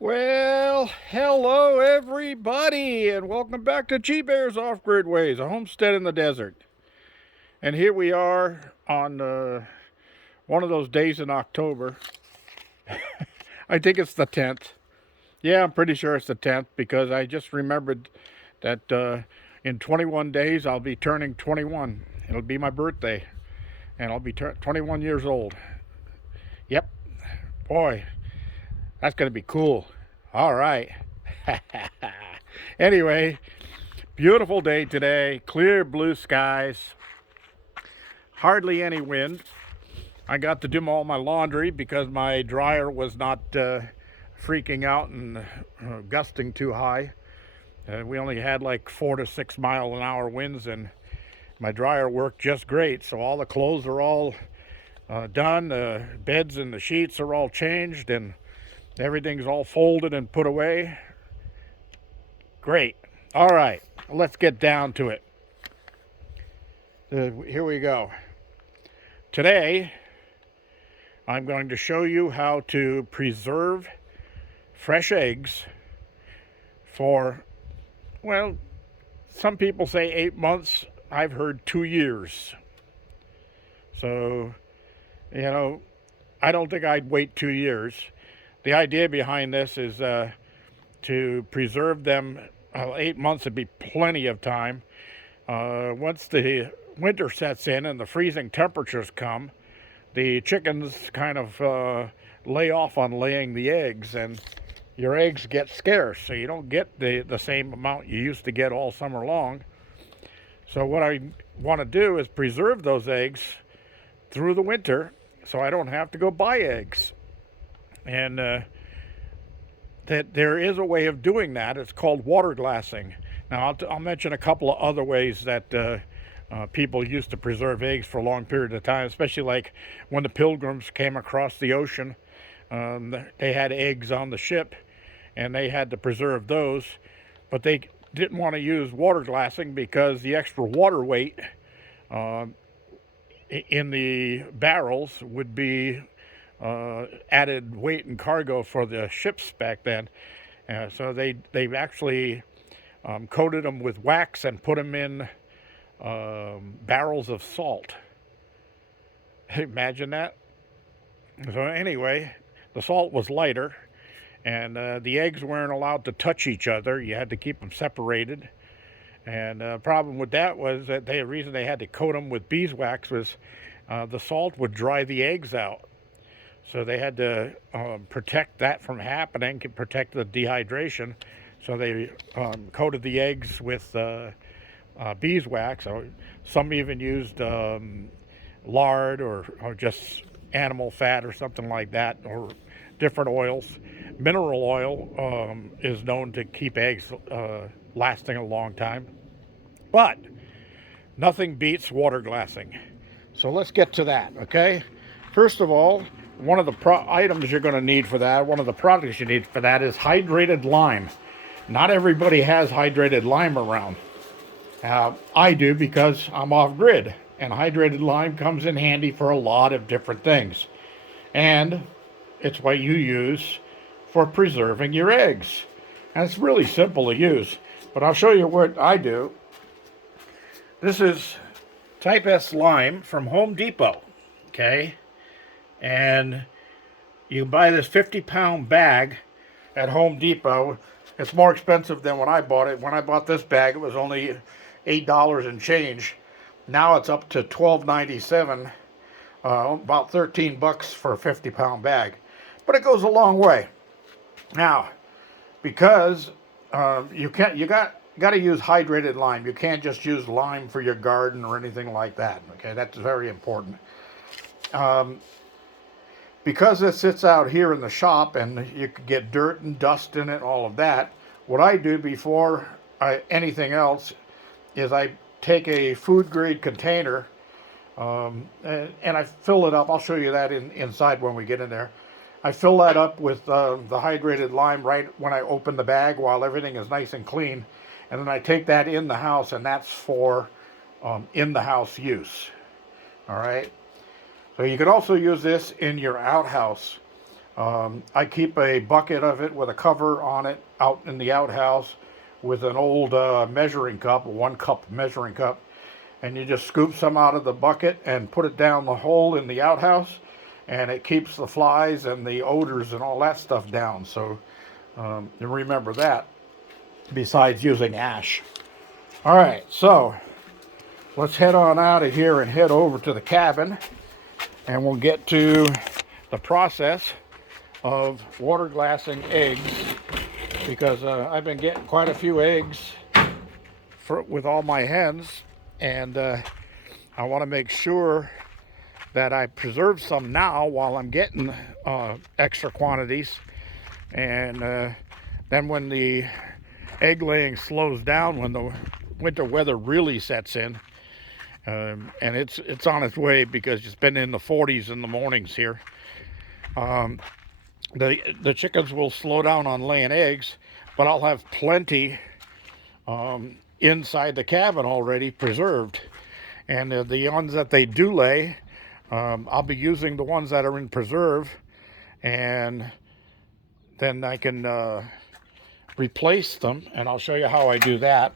Well, hello everybody, and welcome back to G Bear's Off Grid Ways, a homestead in the desert. And here we are on one of those days in October. I think it's the 10th. Yeah, I'm pretty sure it's the 10th because I just remembered that in 21 days I'll be turning 21. It'll be my birthday, and I'll be 21 years old. Yep, boy, that's going to be cool. All right. Anyway, beautiful day today, clear blue skies, hardly any wind. I got to do all my laundry because my dryer was not freaking out and gusting too high. We only had like 4 to 6 mile an hour winds, and my dryer worked just great. So all the clothes are all done. The beds and the sheets are all changed, and everything's all folded and put away. Great. All right, let's get down to it. Here we go. Today, I'm going to show you how to preserve fresh eggs for, well, some people say 8 months. I've heard 2 years. So, I don't think I'd wait 2 years. The idea behind this is to preserve them. 8 months would be plenty of time. Once the winter sets in and the freezing temperatures come, the chickens kind of lay off on laying the eggs, and your eggs get scarce, so you don't get the same amount you used to get all summer long. So what I want to do is preserve those eggs through the winter so I don't have to go buy eggs. And that there is a way of doing that. It's called water glassing. Now, I'll mention a couple of other ways that people used to preserve eggs for a long period of time, especially like when the Pilgrims came across the ocean. They had eggs on the ship, and they had to preserve those, but they didn't want to use water glassing because the extra water weight in the barrels would be added weight and cargo for the ships back then. So they actually coated them with wax and put them in barrels of salt. Imagine that. So anyway, the salt was lighter, and the eggs weren't allowed to touch each other. You had to keep them separated. And the problem with that was that the reason they had to coat them with beeswax was the salt would dry the eggs out. So they had to protect that from happening, protect the dehydration. So they coated the eggs with beeswax. Or some even used lard or just animal fat or something like that, or different oils. Mineral oil is known to keep eggs lasting a long time. But nothing beats water glassing. So let's get to that, okay? First of all, one of the items you're going to need for that, one of the products you need for that is hydrated lime. Not everybody has hydrated lime around. I do because I'm off grid, and hydrated lime comes in handy for a lot of different things. And it's what you use for preserving your eggs. And it's really simple to use, but I'll show you what I do. This is Type S lime from Home Depot, okay? And you can buy this 50-pound bag at Home Depot. It's more expensive than when I bought it. When I bought this bag, it was only $8 and change. Now it's up to $12.97, about 13 bucks for a 50-pound bag. But it goes a long way. Now, because you got to use hydrated lime. You can't just use lime for your garden or anything like that. Okay, that's very important. Because it sits out here in the shop and you could get dirt and dust in it, all of that, what I do before anything else is I take a food grade container and I fill it up. I'll show you that inside when we get in there. I fill that up with the hydrated lime right when I open the bag while everything is nice and clean. And then I take that in the house, and that's for in the house use. All right. So you could also use this in your outhouse. I keep a bucket of it with a cover on it out in the outhouse with an old measuring cup, a 1 cup measuring cup, and you just scoop some out of the bucket and put it down the hole in the outhouse, and it keeps the flies and the odors and all that stuff down. So you remember that, besides using ash. All right, so let's head on out of here and head over to the cabin, and we'll get to the process of water glassing eggs, because I've been getting quite a few eggs with all my hens, and I want to make sure that I preserve some now while I'm getting extra quantities, and then when the egg laying slows down, when the winter weather really sets in, and it's on its way, because it's been in the 40s in the mornings here. The chickens will slow down on laying eggs, but I'll have plenty inside the cabin already preserved. And the ones that they do lay, I'll be using the ones that are in preserve, and then I can replace them, and I'll show you how I do that.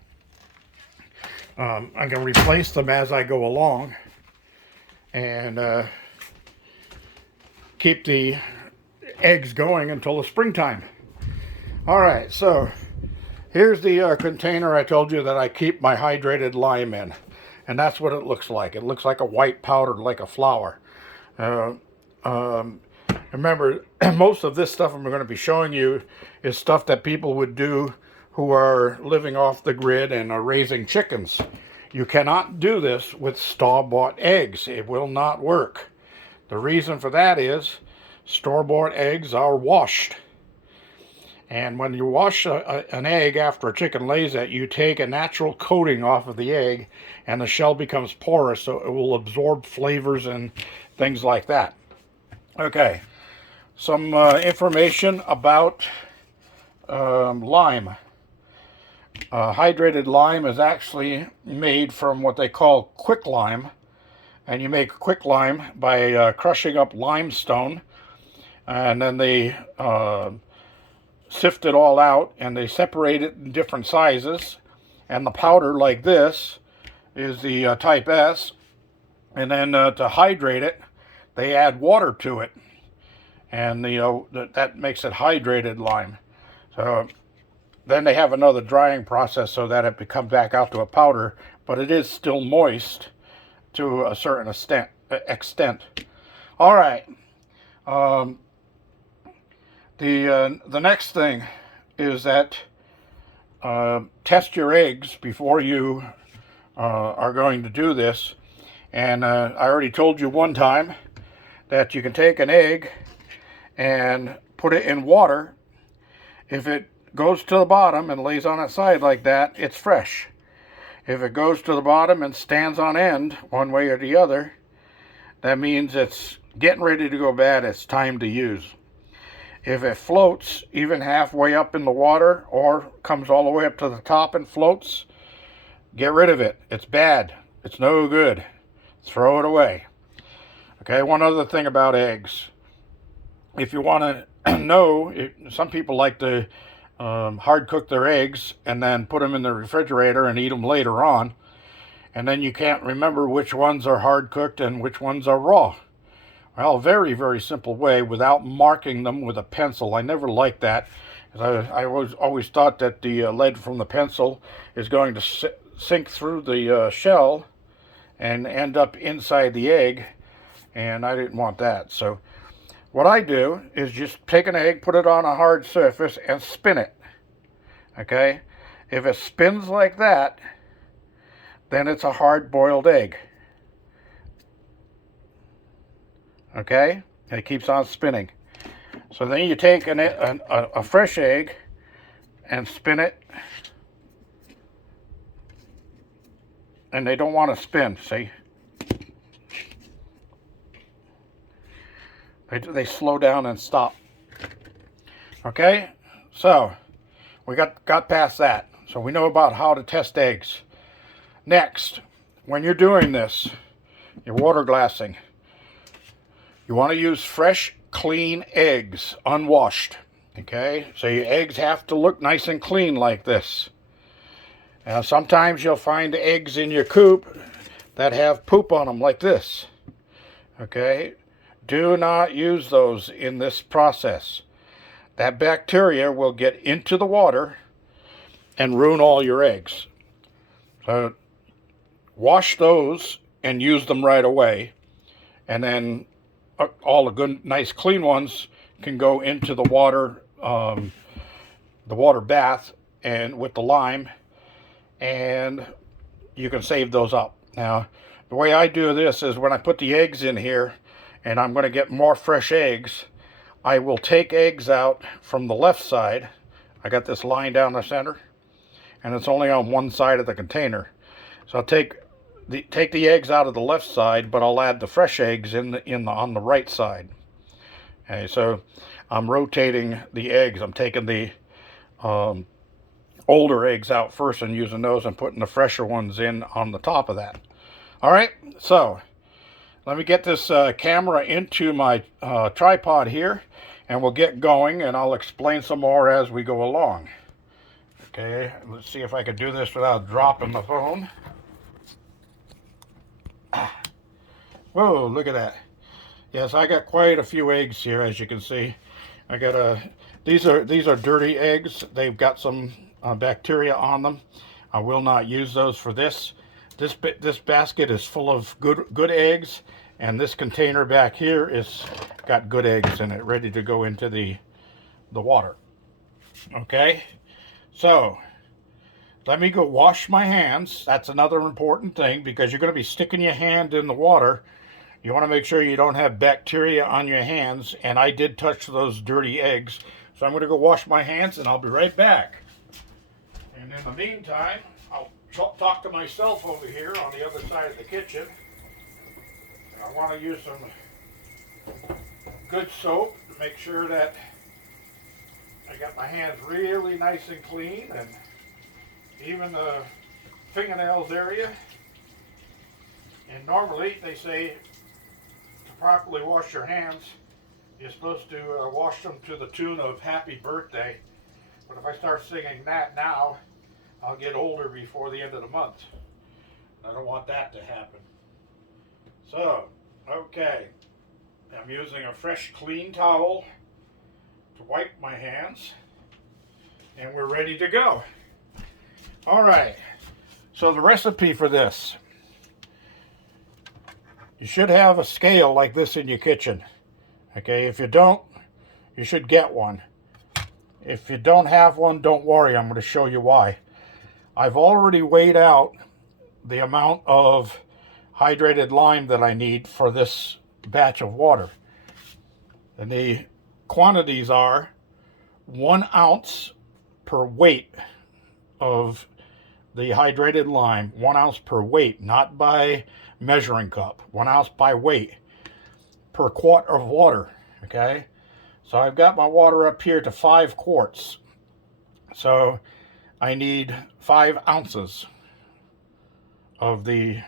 I can replace them as I go along, and keep the eggs going until the springtime. All right, so here's the container I told you that I keep my hydrated lime in, and that's what it looks like. It looks like a white powder, like a flour. Remember, most of this stuff I'm going to be showing you is stuff that people would do who are living off the grid and are raising chickens. You cannot do this with store-bought eggs. It will not work. The reason for that is store-bought eggs are washed. And when you wash an egg after a chicken lays it, you take a natural coating off of the egg, and the shell becomes porous, so it will absorb flavors and things like that. Okay, some information about lime. Hydrated lime is actually made from what they call quicklime, and you make quicklime by crushing up limestone, and then they sift it all out, and they separate it in different sizes, and the powder like this is the type S, and then to hydrate it they add water to it, and that makes it hydrated lime. So then they have another drying process so that it comes back out to a powder, but it is still moist to a certain extent. All right. The next thing is that test your eggs before you are going to do this. And I already told you one time that you can take an egg and put it in water. If it goes to the bottom and lays on its side like that, it's fresh. If it goes to the bottom and stands on end one way or the other, that means it's getting ready to go bad. It's time to use. If it floats even halfway up in the water or comes all the way up to the top and floats, get rid of it. It's bad. It's no good. Throw it away. Okay, one other thing about eggs. If you want to know, some people like to hard cook their eggs and then put them in the refrigerator and eat them later on, and then you can't remember which ones are hard cooked and which ones are raw. Well, very, very simple way, without marking them with a pencil. I never liked that. I always thought that the lead from the pencil is going to sink through the shell and end up inside the egg, and I didn't want that. So what I do is just take an egg, put it on a hard surface, and spin it. Okay? If it spins like that, then it's a hard-boiled egg. Okay? And it keeps on spinning. So then you take a fresh egg and spin it. And they don't want to spin, see? They slow down and stop. Okay? So, we got past that. So we know about how to test eggs. Next, when you're doing this, your water glassing, you want to use fresh clean eggs, unwashed. Okay, so your eggs have to look nice and clean like this. Now, sometimes you'll find eggs in your coop that have poop on them like this. Okay, do not use those in this process. That bacteria will get into the water and ruin all your eggs. So wash those and use them right away, and then all the good, nice, clean ones can go into the water bath and with the lime, and you can save those up. Now, the way I do this is when I put the eggs in here and I'm going to get more fresh eggs, I will take eggs out from the left side. I got this line down the center, and it's only on one side of the container. So I'll take the eggs out of the left side, but I'll add the fresh eggs on the right side. Okay, so I'm rotating the eggs. I'm taking the older eggs out first and using those and putting the fresher ones in on the top of that. All right, so let me get this camera into my tripod here, and we'll get going, and I'll explain some more as we go along. Okay, let's see if I can do this without dropping my phone. Whoa, look at that. Yes, I got quite a few eggs here, as you can see. I got these are dirty eggs. They've got some bacteria on them. I will not use those for this. This basket is full of good eggs, and this container back here is got good eggs in it, ready to go into the water. Okay, so let me go wash my hands. That's another important thing, because you're going to be sticking your hand in the water. You want to make sure you don't have bacteria on your hands, and I did touch those dirty eggs. So I'm going to go wash my hands, and I'll be right back. And in the meantime, I'll talk to myself over here on the other side of the kitchen. I want to use some good soap to make sure that I got my hands really nice and clean, and even the fingernails area. And normally they say to properly wash your hands, you're supposed to wash them to the tune of Happy Birthday. But if I start singing that now, I'll get older before the end of the month. I don't want that to happen. So, okay, I'm using a fresh, clean towel to wipe my hands, and we're ready to go. All right, so the recipe for this. You should have a scale like this in your kitchen. Okay, if you don't, you should get one. If you don't have one, don't worry, I'm going to show you why. I've already weighed out the amount of hydrated lime that I need for this batch of water. And the quantities are 1 ounce per weight of the hydrated lime. 1 ounce per weight, not by measuring cup. 1 ounce by weight per quart of water. Okay, so I've got my water up here to 5 quarts. So I need 5 ounces of the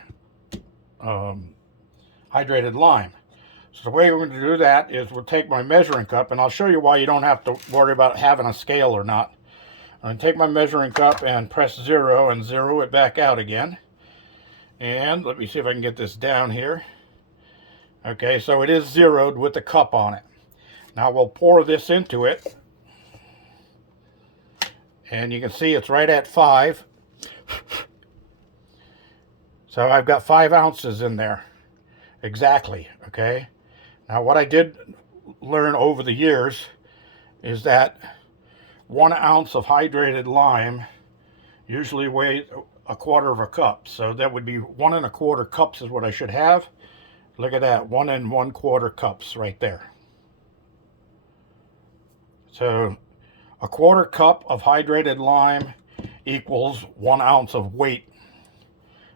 hydrated lime. So the way we're going to do that is we'll take my measuring cup, and I'll show you why you don't have to worry about having a scale or not. I'm going to take my measuring cup and press 0 and 0 it back out again. And let me see if I can get this down here. Okay, so it is zeroed with the cup on it. Now we'll pour this into it. And you can see it's right at 5. So I've got 5 ounces in there. Exactly, okay? Now what I did learn over the years is that 1 ounce of hydrated lime usually weighs a quarter of a cup. So that would be 1 1/4 cups is what I should have. Look at that, 1 1/4 cups right there. So 1/4 cup of hydrated lime equals 1 ounce of weight.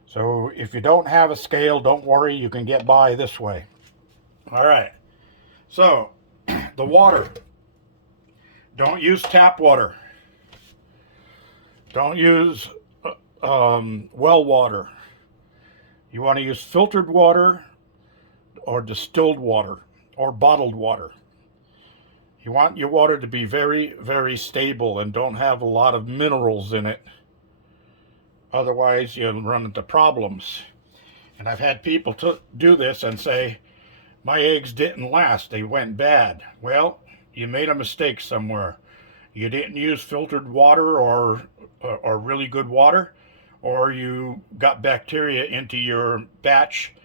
So if you don't have a scale, don't worry, you can get by this way. All right, so the water. Don't use tap water. Don't use well water. You want to use filtered water or distilled water or bottled water. You want your water to be very, very stable and don't have a lot of minerals in it. Otherwise, you'll run into problems. And I've had people do this and say, my eggs didn't last, they went bad. Well, you made a mistake somewhere. You didn't use filtered water or really good water, or you got bacteria into your batch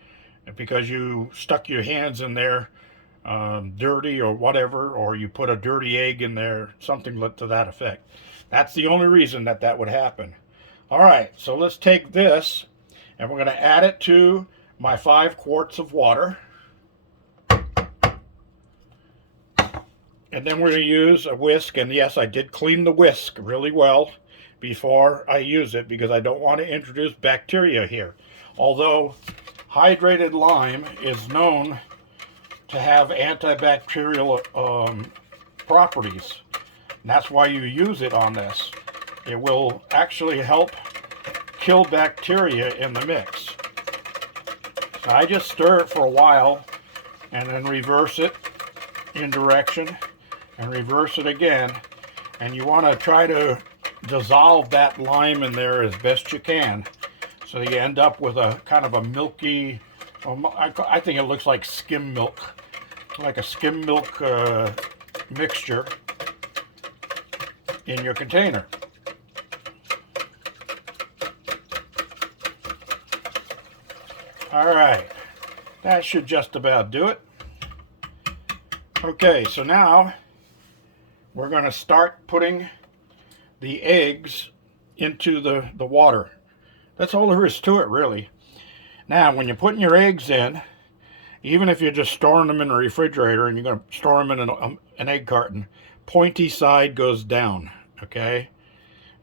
because you stuck your hands in there dirty or whatever, or you put a dirty egg in there, something to that effect. That's the only reason that that would happen. All right, so let's take this and we're going to add it to my 5 quarts of water. And then we're going to use a whisk, and yes, I did clean the whisk really well before I use it because I don't want to introduce bacteria here. Although hydrated lime is known to have antibacterial properties, and that's why you use it on this. It will actually help kill bacteria in the mix. So I just stir it for a while and then reverse it in direction and reverse it again, and you want to try to dissolve that lime in there as best you can so you end up with a kind of a milky, I think it looks like skim milk, like a skim milk mixture in your container. All right, that should just about do it. Okay, so now we're going to start putting the eggs into the water. That's all there is to it, really. Now, when you're putting your eggs in, even if you're just storing them in the refrigerator and you're going to store them in an egg carton, pointy side goes down, okay?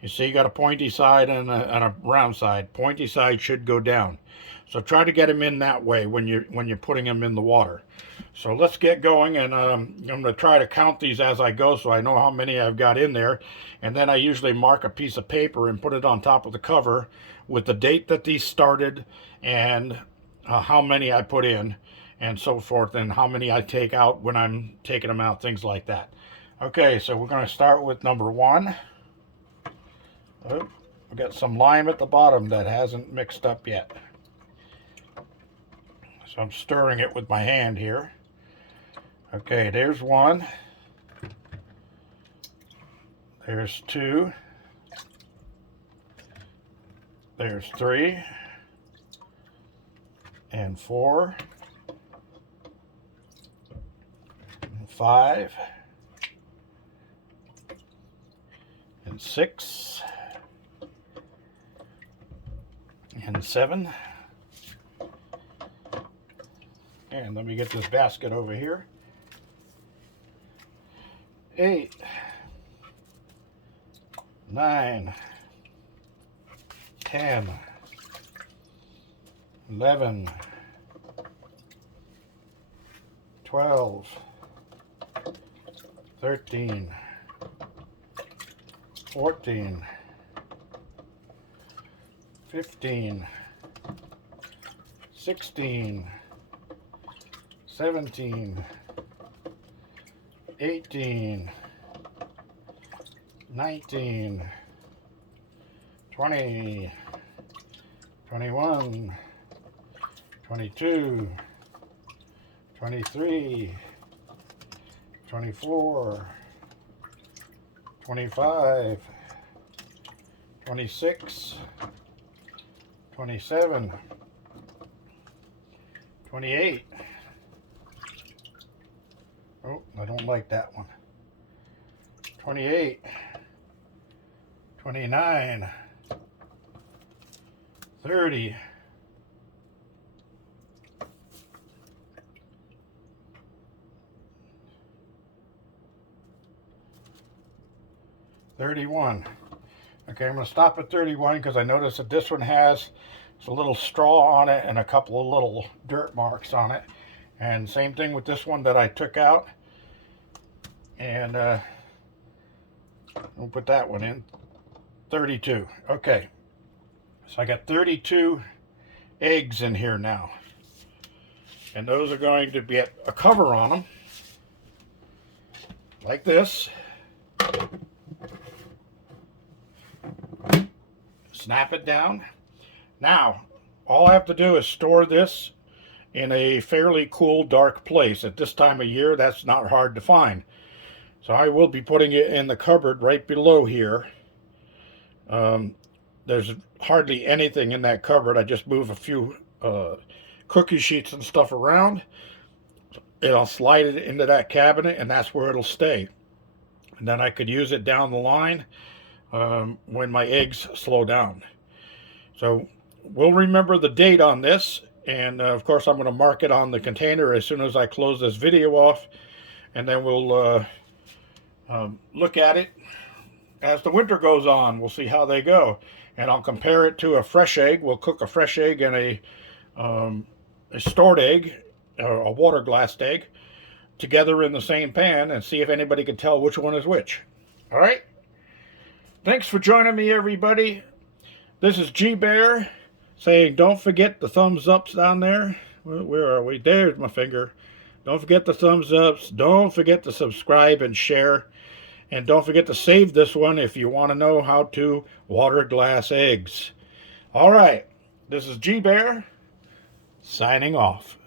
You see, you got a pointy side and a round side. Pointy side should go down. So try to get them in that way when you're putting them in the water. So let's get going, and I'm going to try to count these as I go so I know how many I've got in there. And then I usually mark a piece of paper and put it on top of the cover with the date that these started and how many I put in and so forth, and how many I take out when I'm taking them out, things like that. Okay, so we're going to start with number 1. Oh, we've got some lime at the bottom that hasn't mixed up yet. So I'm stirring it with my hand here. Okay, there's 1. There's 2. There's 3. And 4. And 5. And 6. And 7. And let me get this basket over here. 8, 9, 10, 11, 12, 13, 14, 15, 16, 17, 18, 19, 20, 21, 22, 23, 24, 25, 26, 27, 28. Oh, I don't like that one. 28, 29, 30, 31. Okay, I'm going to stop at 31 because I noticed that this one has a little straw on it and a couple of little dirt marks on it. And same thing with this one that I took out. And we'll put that one in. 32. Okay. So I got 32 eggs in here now. And those are going to get a cover on them. like this. Snap it down. Now, all I have to do is store this in a fairly cool, dark place. At this time of year, that's not hard to find. So I will be putting it in the cupboard right below here. There's hardly anything in that cupboard. I just move a few cookie sheets and stuff around, and I'll slide it into that cabinet, and that's where it'll stay. And then I could use it down the line when my eggs slow down. So we'll remember the date on this, and of course I'm going to mark it on the container as soon as I close this video off, and then we'll look at it as the winter goes on. We'll see how they go, and I'll compare it to a fresh egg. We'll cook a fresh egg and a stored egg, or a water glassed egg, together in the same pan, and see if anybody can tell which one is which. All right? Thanks for joining me, everybody. This is G Bear saying don't forget the thumbs ups down there. Where are we? There's my finger. Don't forget the thumbs ups. Don't forget to subscribe and share. And don't forget to save this one if you want to know how to water glass eggs. All right. This is G Bear signing off.